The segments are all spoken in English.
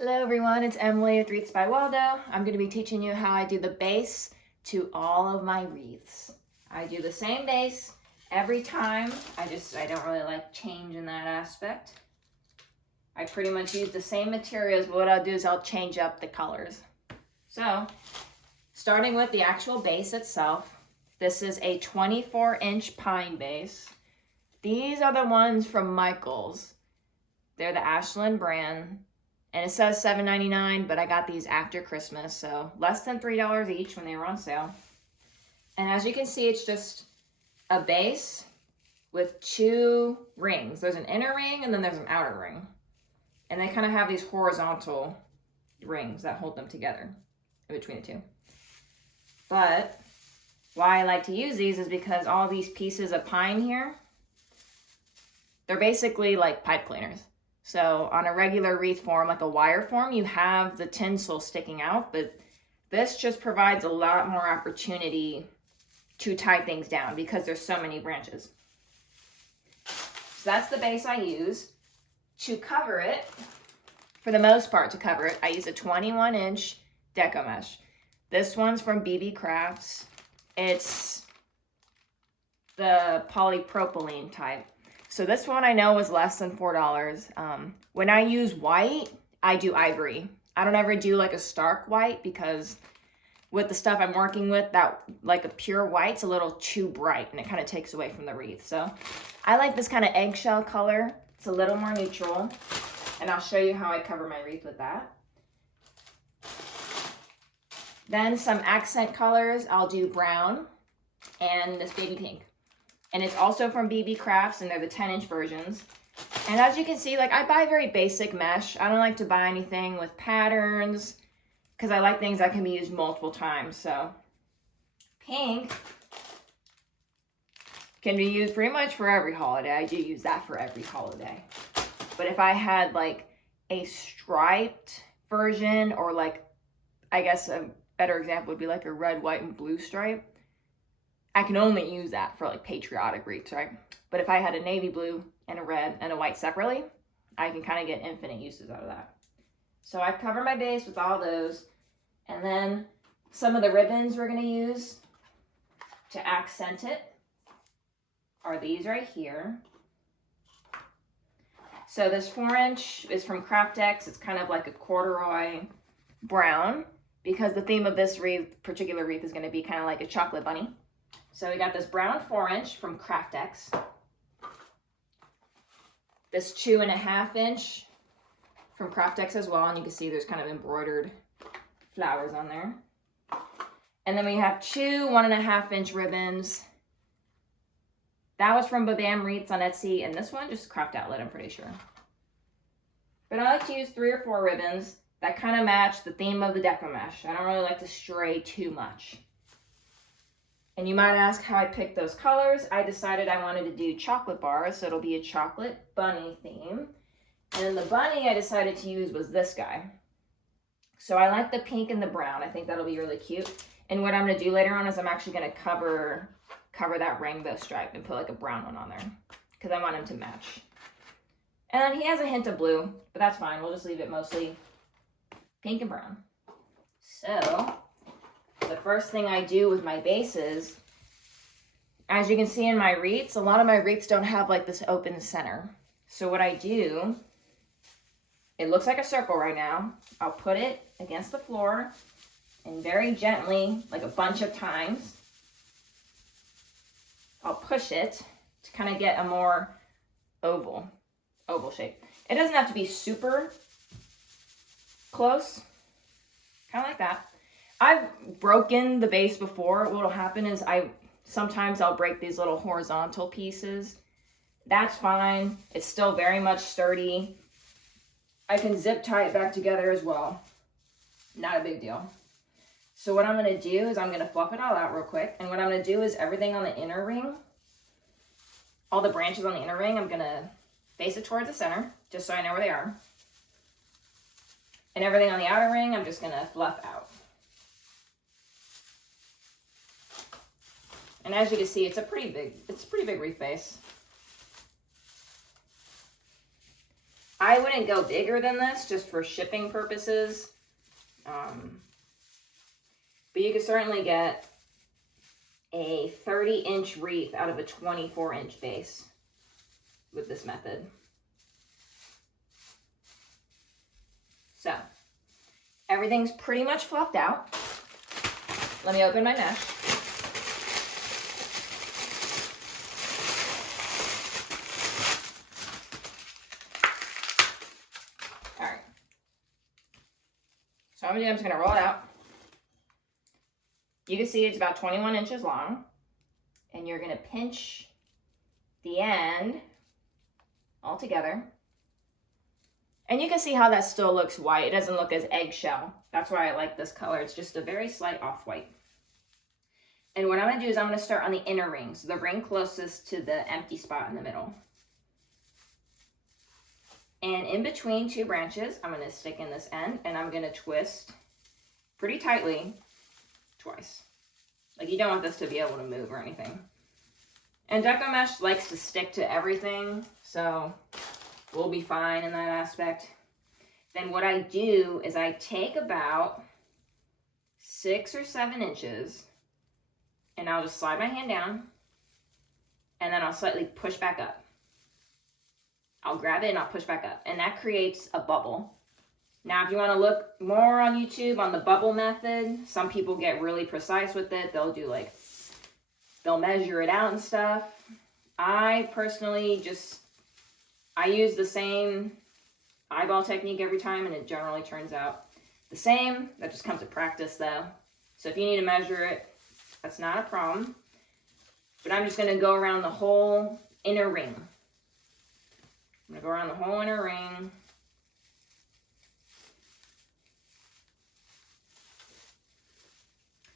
Hello everyone, it's Emily with Wreaths by Waldo. I'm going to be teaching you how I do the base to all of my wreaths. I do the same base every time. I don't really like change in that aspect. I pretty much use the same materials, but what I'll do is I'll change up the colors. So, starting with the actual base itself, this is a 24-inch pine base. These are the ones from Michaels. They're the Ashland brand. And it says $7.99, but I got these after Christmas, so less than $3 each when they were on sale. And as you can see, it's just a base with two rings. There's an inner ring and then there's an outer ring. And they kind of have these horizontal rings that hold them together in between the two. But why I like to use these is because all these pieces of pine here, they're basically like pipe cleaners. So on a regular wreath form, like a wire form, you have the tinsel sticking out, but this just provides a lot more opportunity to tie things down because there's so many branches. So that's the base I use. To cover it, for the most part to cover it, I use a 21-inch deco mesh. This one's from BB Crafts. It's the polypropylene type. So this one I know was less than $4. When I use white, I do ivory. I don't ever do like a stark white because with the stuff I'm working with, that like a pure white's a little too bright and it kind of takes away from the wreath. So I like this kind of eggshell color. It's a little more neutral, and I'll show you how I cover my wreath with that. Then some accent colors, I'll do brown and this baby pink. And it's also from BB Crafts, and they're the 10-inch versions. And as you can see, like I buy very basic mesh. I don't like to buy anything with patterns because I like things that can be used multiple times. So pink can be used pretty much for every holiday. I do use that for every holiday. But if I had like a striped version, or like, I guess a better example would be like a red, white, and blue stripe, I can only use that for like patriotic wreaths, right? But if I had a navy blue and a red and a white separately, I can kind of get infinite uses out of that. So I cover my base with all those. And then some of the ribbons we're going to use to accent it are these right here. So this 4-inch is from Craftex. It's kind of like a corduroy brown because the theme of this particular wreath is going to be kind of like a chocolate bunny. So we got this brown 4-inch from Craftex. This 2.5-inch from Craftex as well, and you can see there's kind of embroidered flowers on there. And then we have two 1.5-inch ribbons. That was from Babam Wreaths on Etsy, and this one just Craft Outlet, I'm pretty sure. But I like to use 3 or 4 ribbons that kind of match the theme of the deco mesh. I don't really like to stray too much. And you might ask how I picked those colors. I decided I wanted to do chocolate bars, so it'll be a chocolate bunny theme. And the bunny I decided to use was this guy. So I like the pink and the brown. I think that'll be really cute. And what I'm going to do later on is I'm actually going to cover that rainbow stripe and put like a brown one on there because I want him to match. And then he has a hint of blue, but that's fine. We'll just leave it mostly pink and brown. So the first thing I do with my bases, as you can see in my wreaths, a lot of my wreaths don't have like this open center. So what I do, it looks like a circle right now. I'll put it against the floor and very gently, like a bunch of times, I'll push it to kind of get a more oval shape. It doesn't have to be super close, kind of like that. I've broken the base before. What'll happen is sometimes I'll break these little horizontal pieces. That's fine. It's still very much sturdy. I can zip tie it back together as well. Not a big deal. So what I'm going to do is I'm going to fluff it all out real quick. And what I'm going to do is everything on the inner ring, all the branches on the inner ring, I'm going to face it towards the center, just so I know where they are. And everything on the outer ring, I'm just going to fluff out. And as you can see, it's a pretty big wreath base. I wouldn't go bigger than this just for shipping purposes. But you could certainly get a 30-inch wreath out of a 24-inch base with this method. So, everything's pretty much fluffed out. Let me open my mesh. All right. So I'm just going to roll it out. You can see it's about 21 inches long, and you're going to pinch the end all together. And you can see how that still looks white. It doesn't look as eggshell. That's why I like this color. It's just a very slight off-white. And what I'm going to do is I'm going to start on the inner ring, so the ring closest to the empty spot in the middle. And in between two branches, I'm going to stick in this end, and I'm going to twist pretty tightly twice. Like, you don't want this to be able to move or anything. And deco mesh likes to stick to everything, so we'll be fine in that aspect. Then what I do is I take about 6 or 7 inches, and I'll just slide my hand down, and then I'll slightly push back up. I'll grab it and I'll push back up, and that creates a bubble. Now, if you want to look more on YouTube on the bubble method, some people get really precise with it. They'll do they'll measure it out and stuff. I personally I use the same eyeball technique every time, and it generally turns out the same. That just comes to practice, though. So if you need to measure it, that's not a problem. But I'm just going to go around the whole inner ring. I'm going to go around the whole inner ring.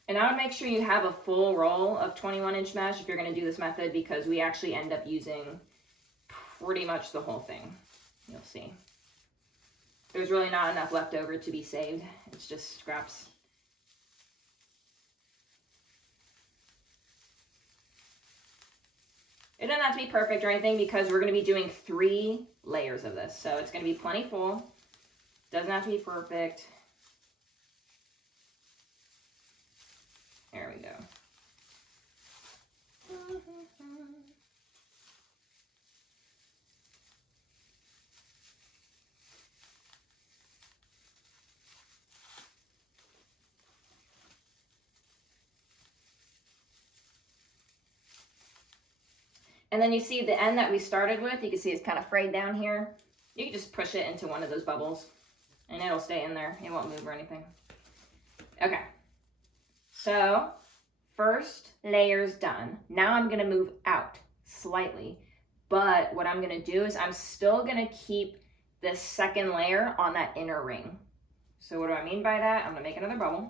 And I would make sure you have a full roll of 21-inch mesh if you're going to do this method, because we actually end up using pretty much the whole thing. You'll see. There's really not enough left over to be saved. It's just scraps. It doesn't have to be perfect or anything, because we're going to be doing 3 layers of this. So it's going to be plenty full. Doesn't have to be perfect. There we go. And then you see the end that we started with, you can see it's kind of frayed down here. You can just push it into one of those bubbles and it'll stay in there. It won't move or anything. Okay. So, first layer's done. Now I'm going to move out slightly. But what I'm going to do is I'm still going to keep this second layer on that inner ring. So what do I mean by that? I'm going to make another bubble.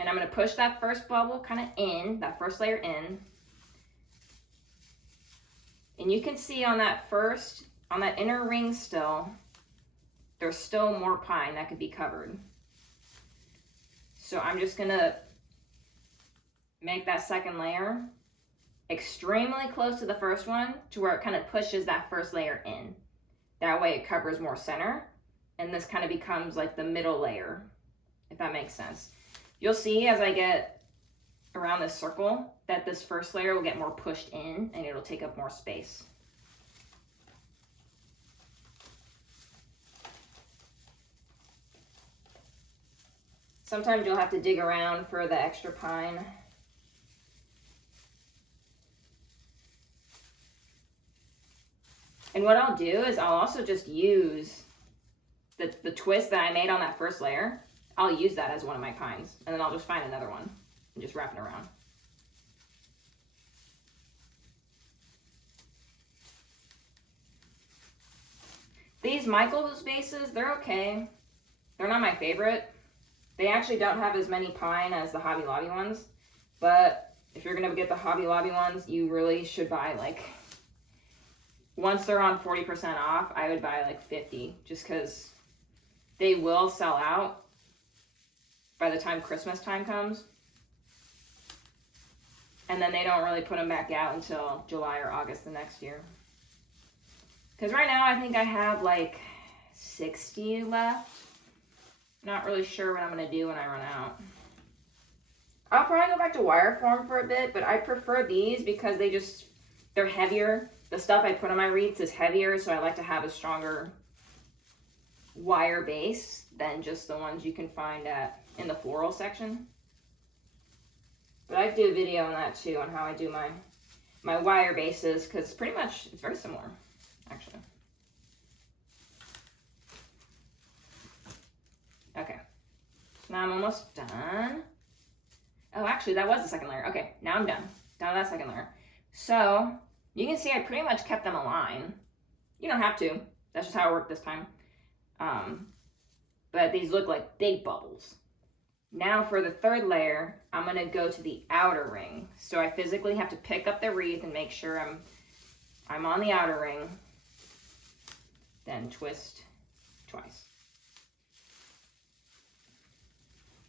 And I'm going to push that first bubble kind of in, that first layer in. And you can see on that inner ring still, there's still more pine that could be covered. So I'm just gonna make that second layer extremely close to the first one, to where it kind of pushes that first layer in. That way it covers more center, and this kind of becomes like the middle layer, if that makes sense. You'll see as I get around this circle that this first layer will get more pushed in and it'll take up more space. Sometimes you'll have to dig around for the extra pine. And what I'll do is I'll also just use the twist that I made on that first layer. I'll use that as one of my pines, and then I'll just find another one and just wrap it around. These Michaels bases, they're okay. They're not my favorite. They actually don't have as many pine as the Hobby Lobby ones, but if you're gonna get the Hobby Lobby ones, you really should buy once they're on 40% off, I would buy 50, just because they will sell out by the time Christmas time comes. And then they don't really put them back out until July or August the next year. Because right now I think I have like 60 left. Not really sure what I'm going to do when I run out. I'll probably go back to wire form for a bit, but I prefer these because they're heavier. The stuff I put on my wreaths is heavier, so I like to have a stronger wire base than just the ones you can find in the floral section. But I do a video on that too, on how I do my wire bases, because pretty much it's very similar, actually. Okay, now I'm almost done. Oh, actually, that was the second layer. Okay, now I'm done. Done with that second layer. So you can see I pretty much kept them aligned. You don't have to. That's just how it worked this time. But these look like big bubbles. Now for the third layer, I'm going to go to the outer ring. So I physically have to pick up the wreath and make sure I'm on the outer ring. Then twist twice.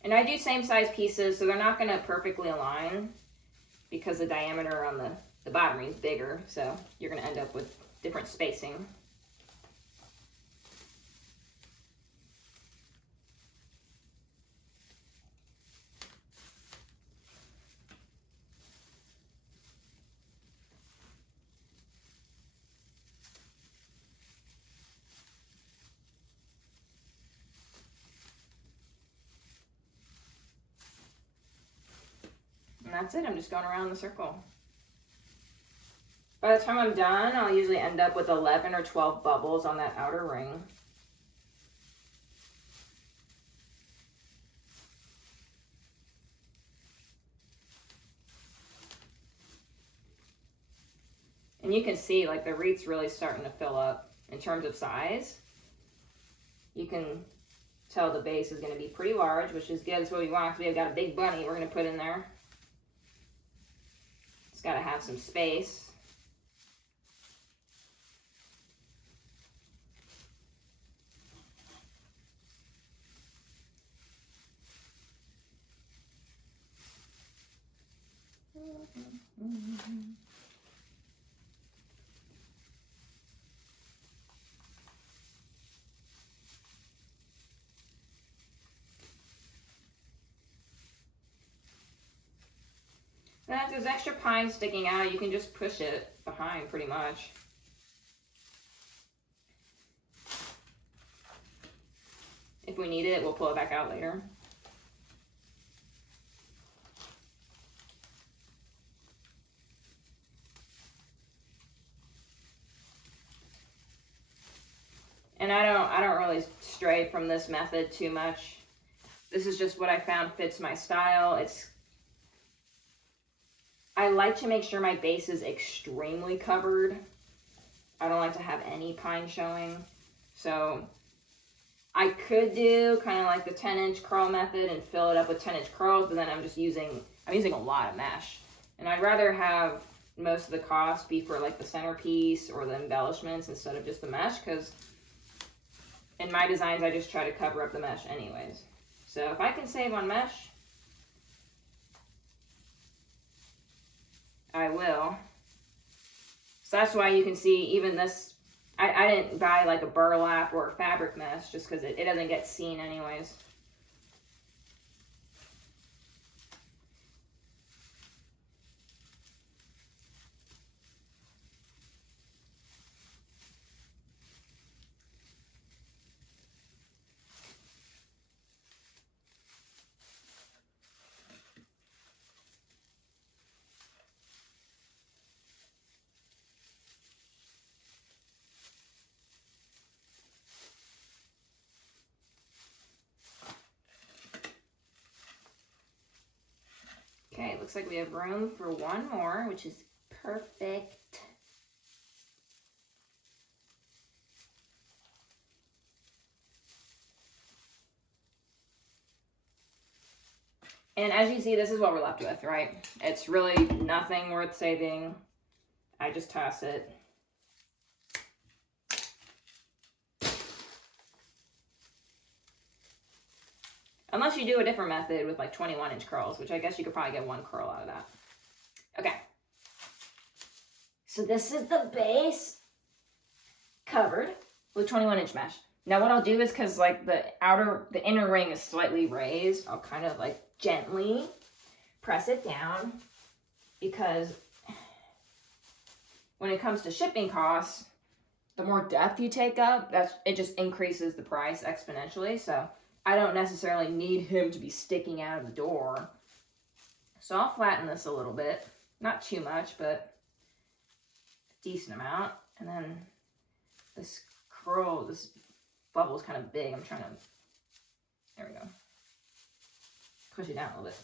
And I do same size pieces, so they're not going to perfectly align because the diameter on the bottom ring is bigger. So you're going to end up with different spacing. And that's it, I'm just going around the circle. By the time I'm done, I'll usually end up with 11 or 12 bubbles on that outer ring. And you can see like the wreath's really starting to fill up in terms of size. You can tell the base is going to be pretty large, which is good. That's what we want. We've got a big bunny we're going to put in there. It's got to have some space. Then if there's extra pine sticking out, you can just push it behind pretty much. If we need it, we'll pull it back out later. And I don't really stray from this method too much. This is just what I found fits my style. I like to make sure my base is extremely covered. I don't like to have any pine showing. So I could do kind of like the 10-inch curl method and fill it up with 10-inch curls, but then I'm using a lot of mesh. And I'd rather have most of the cost be for like the centerpiece or the embellishments instead of just the mesh, because in my designs I just try to cover up the mesh anyways. So if I can save on mesh, I will. So that's why you can see even this, I didn't buy like a burlap or a fabric mesh just because it doesn't get seen anyways. Okay, it looks like we have room for one more, which is perfect. And as you see, this is what we're left with, right? It's really nothing worth saving. I just toss it. Unless you do a different method with like 21-inch curls, which I guess you could probably get one curl out of that. Okay. So this is the base. covered with 21-inch mesh. Now what I'll do is, because like the inner ring is slightly raised, I'll kind of like gently press it down, because when it comes to shipping costs, the more depth you take up, it just increases the price exponentially. So I don't necessarily need him to be sticking out of the door. So I'll flatten this a little bit, not too much, but a decent amount. And then this bubble is kind of big. I'm trying to, there we go. Push it down a little bit.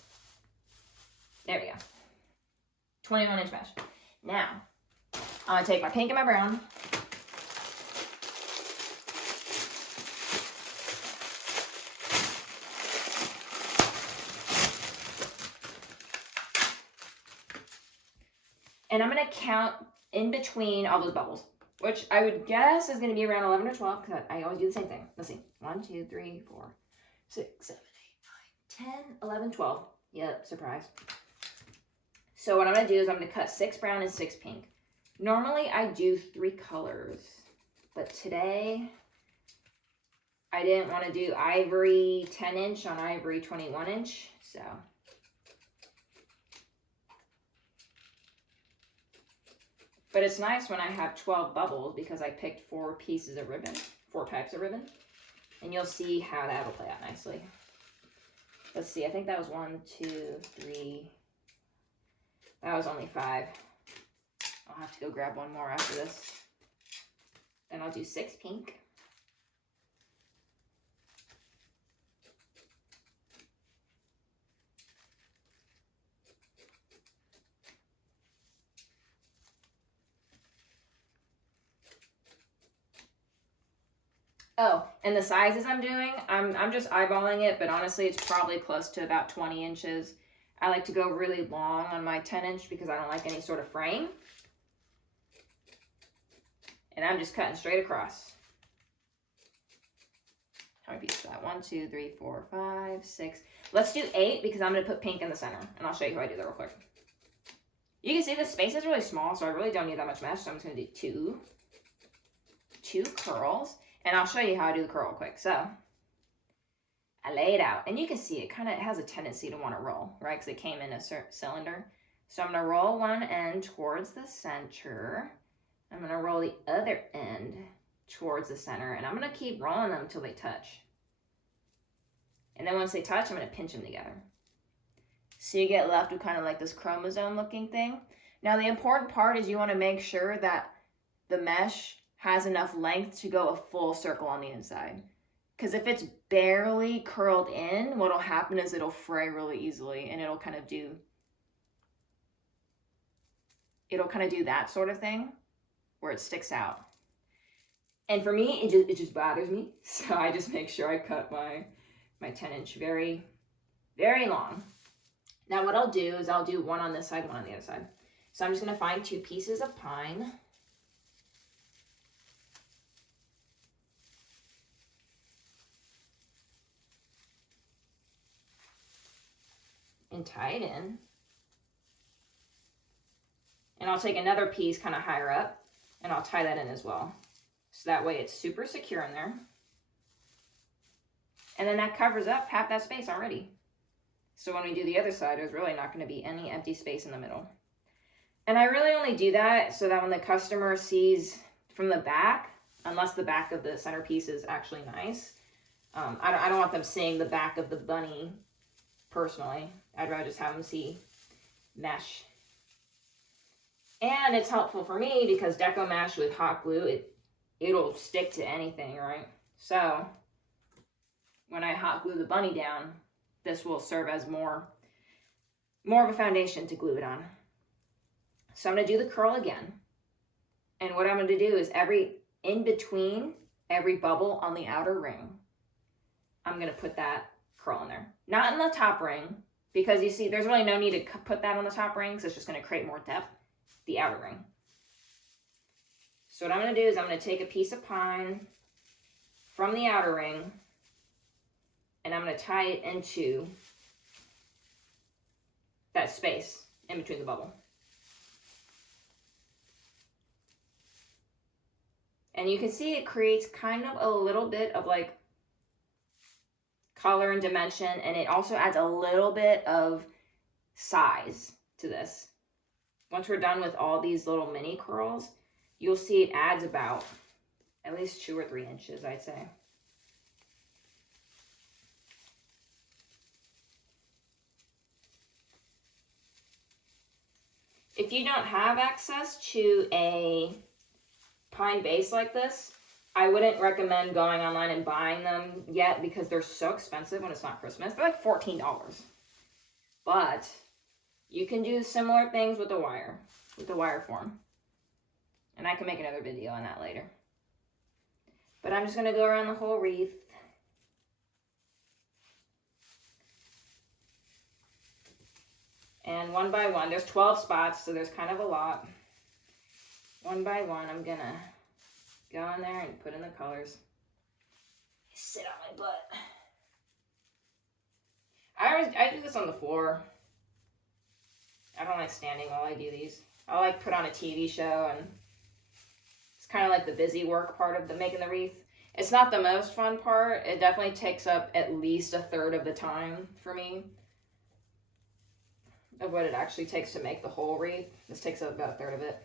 There we go. 21-inch mesh. Now, I'm gonna take my pink and my brown. And I'm gonna count in between all those bubbles, which I would guess is gonna be around 11 or 12, because I always do the same thing. Let's see, 1, 2, 3, 4, 6, 7, 8, 9, 10, 11, 12. Yep, surprise. So what I'm gonna do is I'm gonna cut 6 brown and 6 pink. Normally I do 3 colors, but today I didn't want to do ivory 10-inch on ivory 21-inch, so. But it's nice when I have 12 bubbles, because I picked 4 pieces of ribbon, 4 types of ribbon, and you'll see how that'll play out nicely. Let's see, I think that was 1, 2, 3, that was only 5. I'll have to go grab one more after this. Then I'll do 6 pink. Oh, and the sizes I'm doing, I'm just eyeballing it, but honestly it's probably close to about 20 inches. I like to go really long on my 10-inch because I don't like any sort of frame. And I'm just cutting straight across. How many pieces is that? 1, 2, 3, 4, 5, 6. Let's do 8, because I'm going to put pink in the center. And I'll show you how I do that real quick. You can see the space is really small, so I really don't need that much mesh. So I'm just going to do two curls. And I'll show you how I do the curl real quick. So I lay it out. And you can see it kind of has a tendency to want to roll, right? Because it came in a cylinder. So I'm going to roll one end towards the center. I'm going to roll the other end towards the center, and I'm going to keep rolling them until they touch. And then once they touch, I'm going to pinch them together. So you get left with kind of like this chromosome looking thing. Now the important part is you want to make sure that the mesh has enough length to go a full circle on the inside. Because if it's barely curled in, what'll happen is it'll fray really easily, and it'll kind of do that sort of thing, where it sticks out. And for me, it just bothers me. So I just make sure I cut my 10-inch very, very long. Now what I'll do is I'll do one on this side, one on the other side. So I'm just going to find 2 pieces of pine. And tie it in. And I'll take another piece kind of higher up, and I'll tie that in as well. So that way it's super secure in there. And then that covers up half that space already. So when we do the other side, there's really not going to be any empty space in the middle. And I really only do that so that when the customer sees from the back, unless the back of the centerpiece is actually nice, I don't want them seeing the back of the bunny personally. I'd rather just have them see mesh. And it's helpful for me because Deco Mesh with hot glue, it'll stick to anything, right? So when I hot glue the bunny down, this will serve as more of a foundation to glue it on. So I'm going to do the curl again. And what I'm going to do is in between every bubble on the outer ring, I'm going to put that curl in there. Not in the top ring, because you see there's really no need to put that on the top ring, because it's just going to create more depth. The outer ring. So what I'm going to do is I'm going to take a piece of pine from the outer ring, and I'm going to tie it into that space in between the bubble. And you can see it creates kind of a little bit of like color and dimension, and it also adds a little bit of size to this. Once we're done with all these little mini curls, you'll see it adds about at least 2 or 3 inches, I'd say. If you don't have access to a pine base like this, I wouldn't recommend going online and buying them yet because they're so expensive when it's not Christmas. They're like $14. But you can do similar things with the wire form. And I can make another video on that later. But I'm just going to go around the whole wreath. And one by one, there's 12 spots, so there's kind of a lot. One by one, I'm going to go in there and put in the colors. Sit on my butt. I do this on the floor. I don't like standing while I do these. I like put on a TV show, and it's kind of like the busy work part of making the wreath. It's not the most fun part. It definitely takes up at least 1/3 of the time for me of what it actually takes to make the whole wreath. This takes up about 1/3 of it.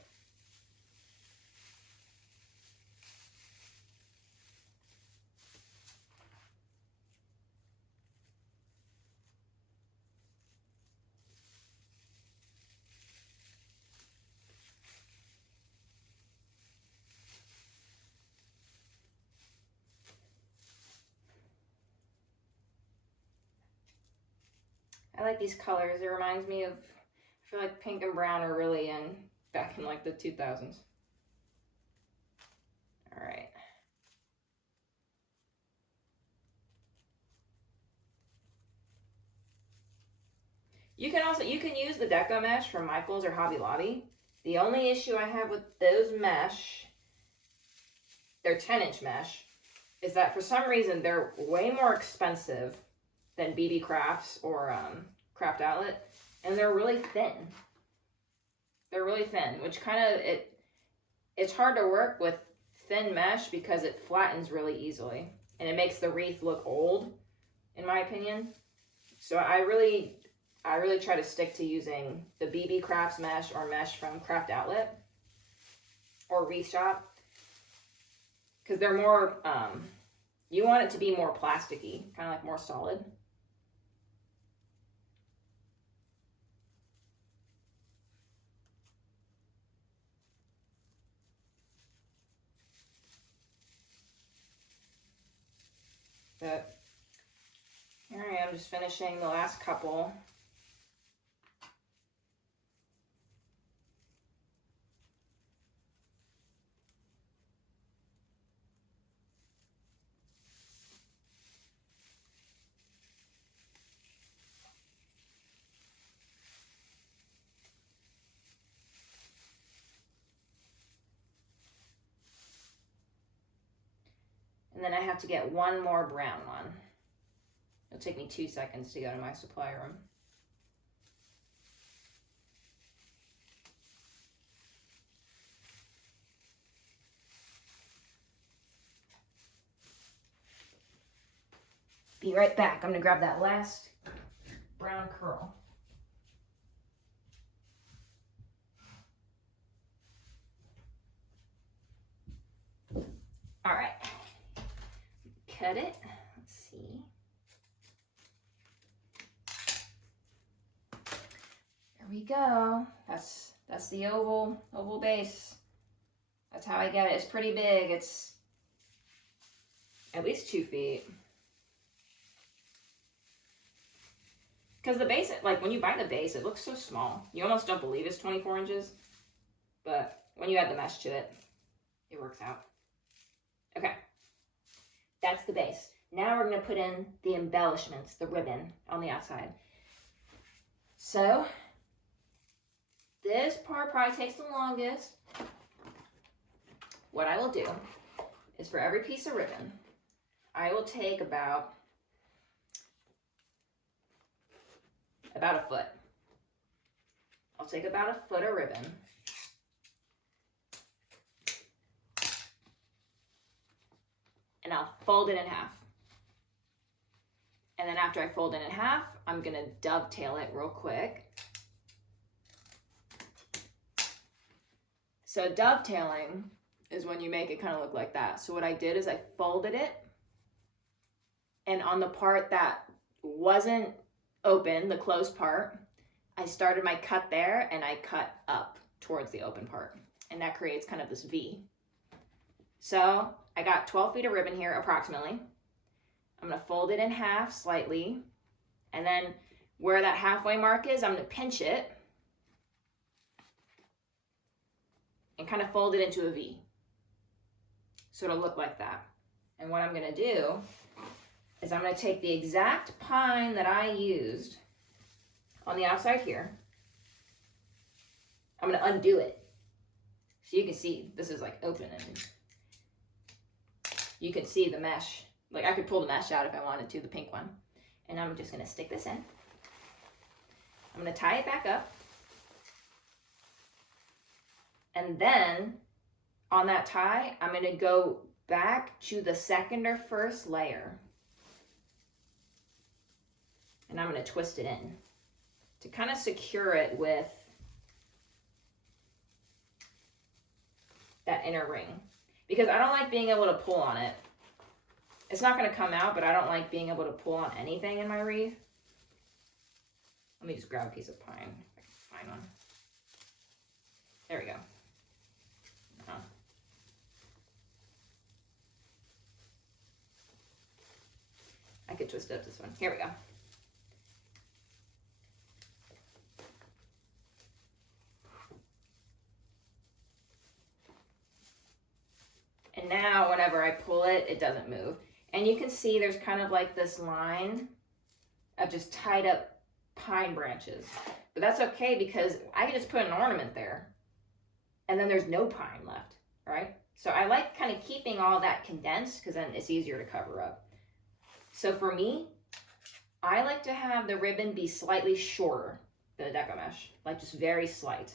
I like these colors. It reminds me of, I feel like pink and brown are really in back in like the 2000s. All right. You can use the deco mesh from Michaels or Hobby Lobby. The only issue I have with those mesh, they're 10-inch mesh, is that for some reason they're way more expensive than BB Crafts or Craft Outlet, and they're really thin. They're really thin, which kind of, it's hard to work with thin mesh because it flattens really easily, and it makes the wreath look old, in my opinion. So I really try to stick to using the BB Crafts mesh or mesh from Craft Outlet or Wreath Shop, because they're more, you want it to be more plasticky, kind of like more solid. But here I am, just finishing the last couple. And then I have to get one more brown one. It'll take me 2 seconds to go to my supply room. Be right back. I'm gonna grab that last brown curl. All right. Cut it. Let's see. There we go. That's the oval base. That's how I get it. It's pretty big. It's at least 2 feet. Because the base, like when you buy the base, it looks so small. You almost don't believe it's 24 inches. But when you add the mesh to it, it works out. Okay. That's the base. Now we're going to put in the embellishments, the ribbon on the outside. So, this part probably takes the longest. What I will do is for every piece of ribbon, I will take about a foot. I'll take about a foot of ribbon. and I'll fold it in half. And then after I fold it in half, I'm gonna dovetail it real quick. So dovetailing is when you make it kind of look like that. So what I did is I folded it, and on the part that wasn't open, the closed part, I started my cut there and I cut up towards the open part. And that creates kind of this V. So I got 12 feet of ribbon here approximately. I'm gonna fold it in half slightly. And then where that halfway mark is, I'm gonna pinch it and kind of fold it into a V. So it'll look like that. And what I'm gonna do is I'm gonna take the exact pine that I used on the outside here. I'm gonna undo it. So you can see, this is like open and you can see the mesh. Like I could pull the mesh out if I wanted to, the pink one. And I'm just gonna stick this in. I'm gonna tie it back up. And then on that tie, I'm gonna go back to the second or first layer. And I'm gonna twist it in to kind of secure it with that inner ring. Because I don't like being able to pull on it. It's not gonna come out, but I don't like being able to pull on anything in my wreath. Let me just grab a piece of pine, if I can find one. There we go. I could twist up this one. Here we go. And now whenever I pull it, it doesn't move. And you can see there's kind of like this line of just tied up pine branches. But that's okay because I can just put an ornament there and then there's no pine left, right? So I like kind of keeping all that condensed because then it's easier to cover up. So for me, I like to have the ribbon be slightly shorter than the deco mesh, like just very slight.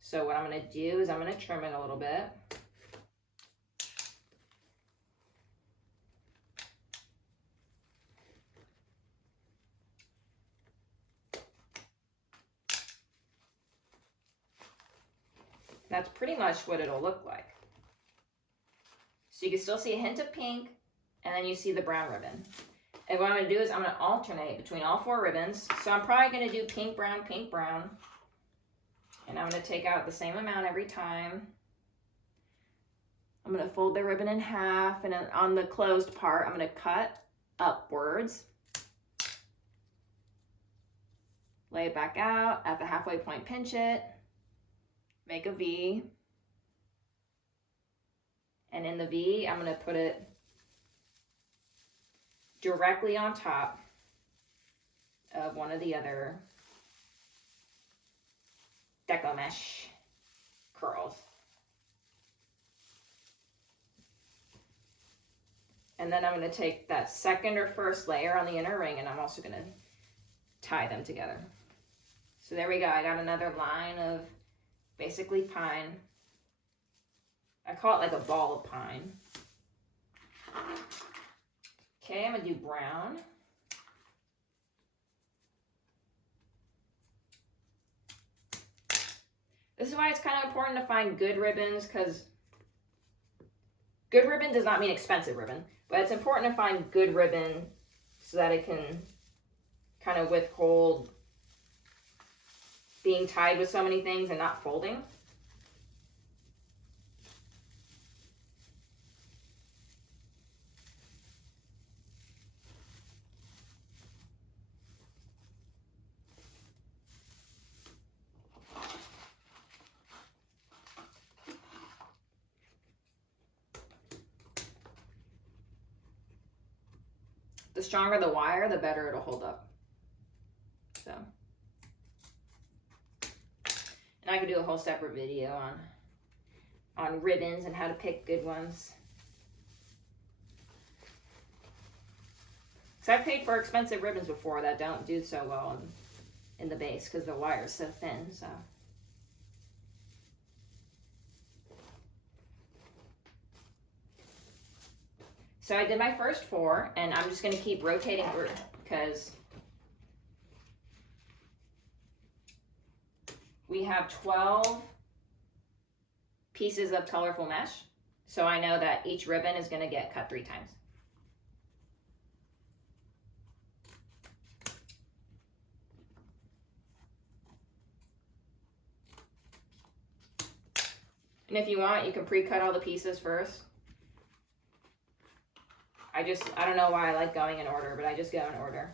So what I'm gonna do is I'm gonna trim it a little bit. That's pretty much what it'll look like. So you can still see a hint of pink, and then you see the brown ribbon. And what I'm gonna do is I'm gonna alternate between all 4 ribbons. So I'm probably gonna do pink, brown, and I'm gonna take out the same amount every time. I'm gonna fold the ribbon in half, and then on the closed part, I'm gonna cut upwards. Lay it back out, at the halfway point, pinch it, make a V. And in the V, I'm gonna put it directly on top of one of the other deco mesh curls. And then I'm gonna take that second or first layer on the inner ring and I'm also gonna tie them together. So there we go, I got another line of basically pine. I call it like a ball of pine. Okay, I'm gonna do brown. This is why it's kind of important to find good ribbons, because good ribbon does not mean expensive ribbon, but it's important to find good ribbon so that it can kind of withhold being tied with so many things and not folding. The stronger the wire, the better it'll hold up. So, and I could do a whole separate video on ribbons and how to pick good ones. Because I've paid for expensive ribbons before that don't do so well in the base because the wire is so thin. So. So I did my first 4, and I'm just going to keep rotating through because we have 12 pieces of colorful mesh. So I know that each ribbon is going to get cut 3 times. And if you want, you can pre-cut all the pieces first. I don't know why I like going in order, but I just go in order.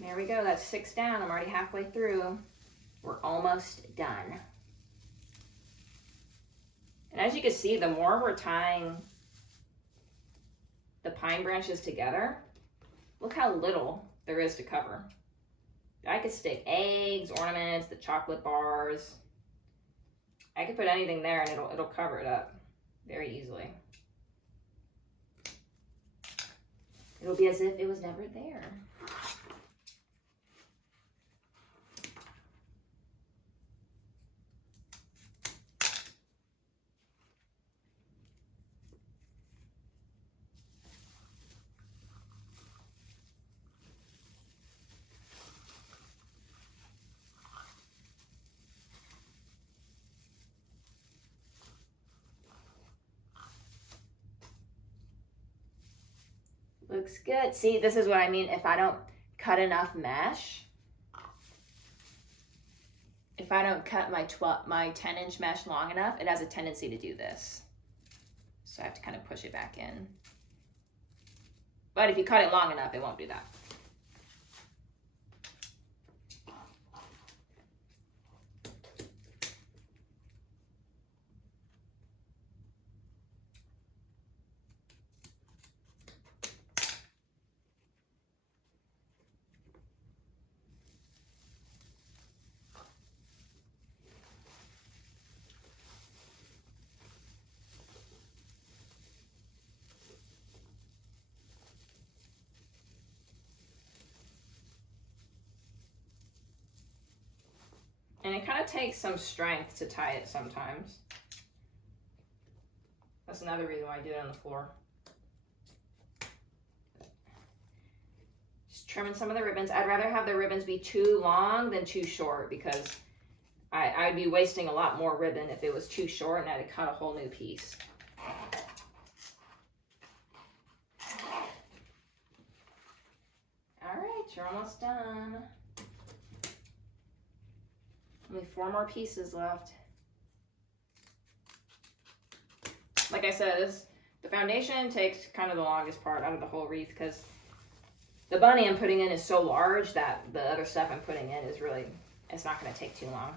There we go, that's 6 down. I'm already halfway through. We're almost done. And as you can see, the more we're tying the pine branches together, look how little there is to cover. I could stick eggs, ornaments, the chocolate bars. I could put anything there and it'll cover it up very easily. It'll be as if it was never there. Looks good. See, this is what I mean. If I don't cut enough mesh, if I don't cut my 10-inch mesh long enough, it has a tendency to do this. So I have to kind of push it back in. But if you cut it long enough, it won't do that. And it kind of takes some strength to tie it sometimes. That's another reason why I do it on the floor. Just trimming some of the ribbons. I'd rather have the ribbons be too long than too short because I'd be wasting a lot more ribbon if it was too short and I had to cut a whole new piece. All right, you're almost done. Only 4 more pieces left. Like I said, the foundation takes kind of the longest part out of the whole wreath because the bunny I'm putting in is so large that the other stuff I'm putting in is really, it's not going to take too long.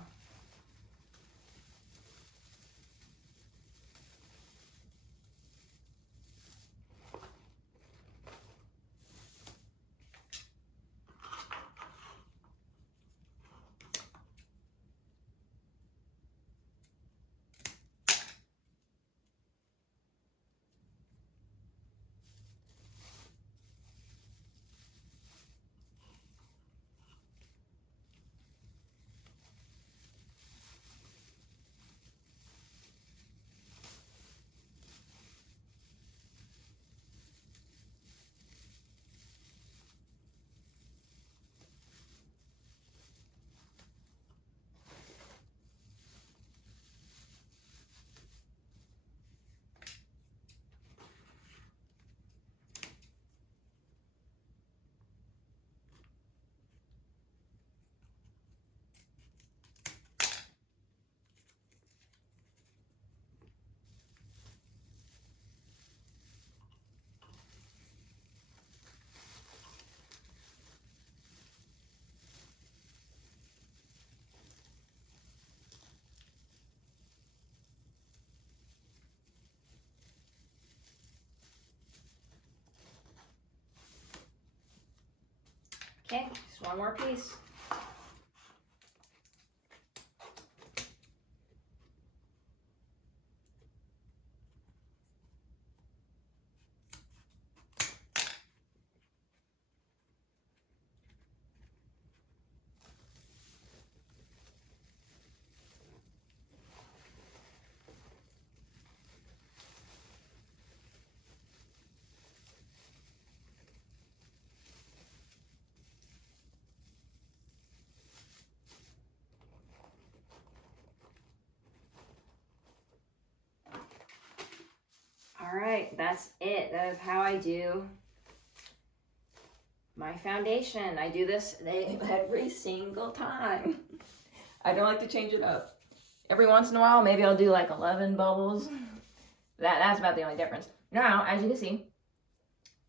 Okay, just one more piece. All right, that's it. That is how I do my foundation. I do this every single time. I don't like to change it up. Every once in a while, maybe I'll do like 11 bubbles. That's about the only difference. Now, as you can see,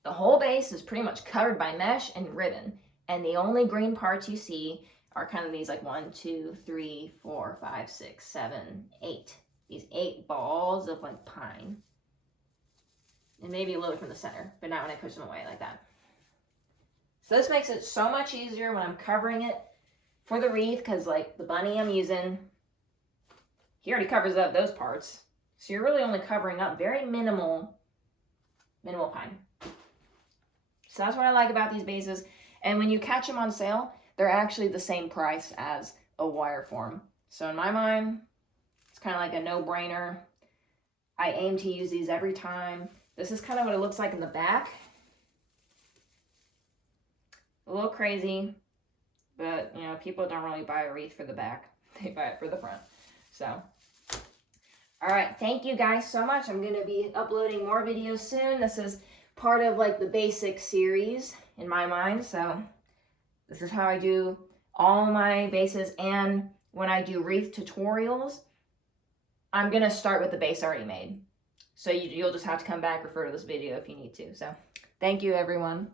the whole base is pretty much covered by mesh and ribbon. And the only green parts you see are kind of these like 1, 2, 3, 4, 5, 6, 7, 8. These 8 balls of like pine. And maybe a little bit from the center, but not when I push them away like that. So this makes it so much easier when I'm covering it for the wreath, because like the bunny I'm using, he already covers up those parts. So you're really only covering up very minimal pine. So that's what I like about these bases. And when you catch them on sale, they're actually the same price as a wire form. So in my mind, it's kind of like a no-brainer. I aim to use these every time. This is kind of what it looks like in the back. A little crazy, but you know, people don't really buy a wreath for the back. They buy it for the front. So, all right, thank you guys so much. I'm gonna be uploading more videos soon. This is part of like the basic series in my mind. So this is how I do all my bases. And when I do wreath tutorials, I'm gonna start with the base already made. So you'll just have to come back, refer to this video if you need to. So thank you, everyone.